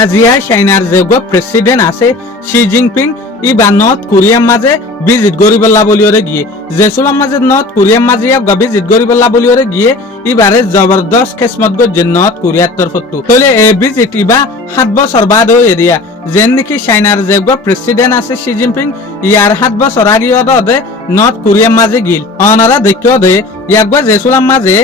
আজিয়া চাইনার যে প্রেসিডেন্ট আছে শি জিনপিং ইবা নর্থ কোরিয়ার মাঝে ভিজিট করিবলা বলিওরে গিয়ে জেসুলাম মাঝে নর্থ কোরিয়ার মাঝে ভিজিট করিবলা বলিওরে গিয়ে ইবারে জবরদস্ত খেসমত গজ্জে নর্থ কোরিয়ার তরফতু তাহলে এই ভিজিট ইবা 7 বছর বাদ হয়ে দিয়া যেন নাকি চাইনার যে প্রেসিডেন্ট আছে শি জিনপিং ইয়ার 7 বছর আগে দে নর্থ কোরিয়ার মাঝে গিল অনারা দেখিও দে ইয়াকবা জেসুলাম মাঝে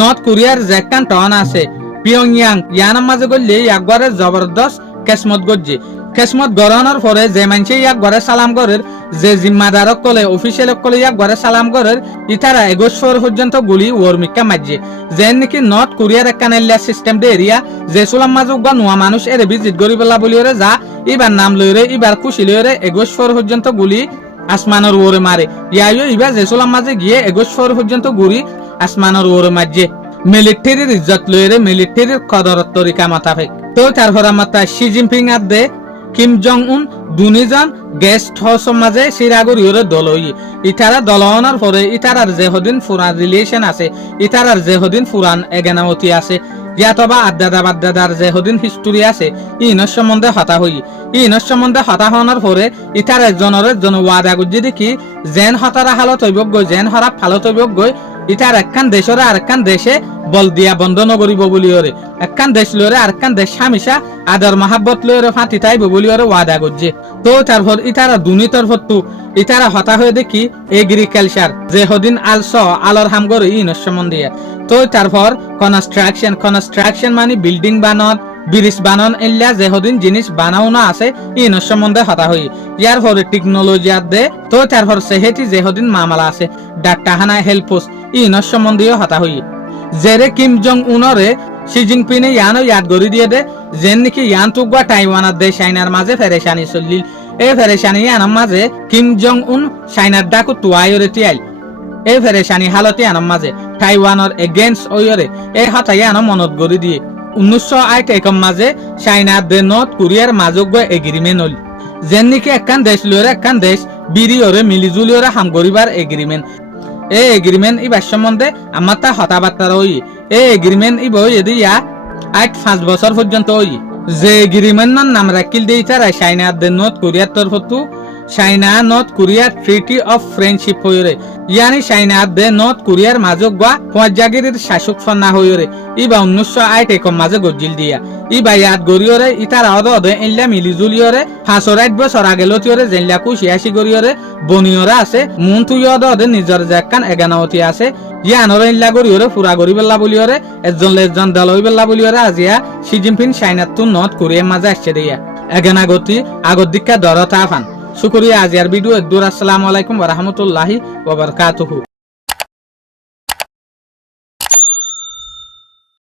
নর্থ কোরিয়ার যে কান্টন আছে পিয়ংয়াং ইয়ানার মাঝে গল্লে একবারে জবরদস্ত কেসমত গজ্জে কেসমত গরানোর পরে যে মানুষে একবারে সালাম করের যে জিম্মাদারক কলে অফিসিয়াল কলে একবারে সালাম করের ইতারা 21 পর্যন্ত গুলি ওরমিকা মাঝে যেন নাকি নর্থ কোরিয়ার একখান এলিয়া সিস্টেম দে এরিয়া যে সুলাম মাঝে উগা নোয়া মানুষ এর ভিজিট করিবেলা বলিওরে যা ইবার নাম লইরে ইবার খুশি লইরে 21 পর্যন্ত গুলি আসমানের ওরে মারে ইয়াইও ইবার যে সুলাম মাঝে গিয়ে 21 পর্যন্ত গুলি আসমানের ওরে মাঝে মিলিটারির ইজ্জত লইরে মিলিটারির কদরত তরিকা মাতাফেক তো তারপর মাতা শি জিনপিং আর দে কিম জং উন দুনিজন গেস্ট হাউস মাঝে সিরাগুড়িওরে দলই ইতারা দলনের পরে ইতারার যে হদিন ফুরান রিলেশন আছে ইতারার যে হদিন ফুরান এগেনামতি আছে ইয়াতবা আদাদার যে হদিন হিস্টোরি আছে ইনর সম্বন্ধে হতা হই ইনর সম্বন্ধে হতা হওয়ার পরে ইতার একজনের ওয়াদা গুজি দেখি যেন হতারা হালত হইব গই যেন হরাপ হালত হইব গই ইতার একখান দেশের আরেকখান দেশে বল দিয়া বন্ধ নগরিব বলিওরে একখান দেশ লরে আরেকখান দেশ হামেশা আদর মহাব্বত লরে ফাঁতি তাইব বলিওরে ওয়াদা গজ্জে তো তারপর ইতারা দুনি তরফতু ইতারা হতা হয়ে দেখি এগ্রিকালচার যে হদিন আলর হামগর ইনর সম্বন্ধে তো তারপর কনস্ট্রাকশন মানে বিল্ডিং বানন ব্রিজ বানন এল্লা যে হদিন জিনিস বানাও না আছে ইনর সম্বন্ধে হতা হই ইয়ার পরে টেকনোলজি আর দে তো তারপর সেহেটি যে হদিন মামলা আছে ডাক্তারখানা হেল্পোস ইনর সম্বন্ধেও হতা হই জেরে কিম জং উনরে শি জিনপিং ইয়ানো ইয়াদ গরি দিয়ে দে যেন নাকি ইয়ান তুগা টাইওয়ানার দে চাইনার মাঝে ফেরেশানি চলিল এই ফেরেশানি ইয়ানার মাঝে কিম জং উন চাইনার ডাকু তুয়াইরে তিয়াইল এই ফেরেশানি হালতে আনার মাঝে টাইওয়ানের এগেইনস্ট ওয়রে এই হতাই আনা মনত গরি দিয়ে 1908 মাঝে চাইনার দে নর্থ কোরিয়ার মাজোগ এগ্রিমেন্ট হল যেন নাকি একখান দেশ লরে একখান দেশ বিরিয়রে মিলিজুলিয়রে হাম গরিবার এগ্রিমেন্ট এই এগ্রিমেন্ট ইবার সম্বন্ধে আমার তা হতাবার্তা রই এই এগ্রিমেন্ট ইব ইয়া 5 বছর পর্যন্ত ওই যে এগ্রিমেন্টর নাম রাখিল দিয়ে তারা চাইনার দে নর্থ কোরিয়ার তরফতু চাইনা নর্থ কোরিয়ার ট্রিটি অফ ফ্রেন্ডশিপ হইরে ইয়ানি চাইনা দে নর্থ কোরিয়ার মাজক গা পঁয়াজাগিরির শাসক ফন্না হইরে ইবা 1908 মাঝে গজিল দিয়া ইবা ইয়াদ গরিয়রে ইতার অদে এল্লা মিলিজুলিয়রে 5 বছর আগে লতিয়রে জেল্লা কুশিয়াশি গরিয়রে বনিয়রা আছে মন তুই অদে নিজর জাকান এগানাওতি আছে ইয়ানরে এল্লা গরিয়রে পুরা গরিবেল্লা বলিয়রে একজন দল হইবেল্লা বলিয়রে আজিয়া শি জিনপিং চাইনার তু নর্থ কোরিয়ার মাঝে আসছে দিয়া এগানাগতি আগর দিক্কা দরতা ফান শুকরিয়া আজিয়ার ভিডিও আসসালামু আলাইকুম ওয়া রাহমাতুল্লাহি ওয়া বারাকাতুহু।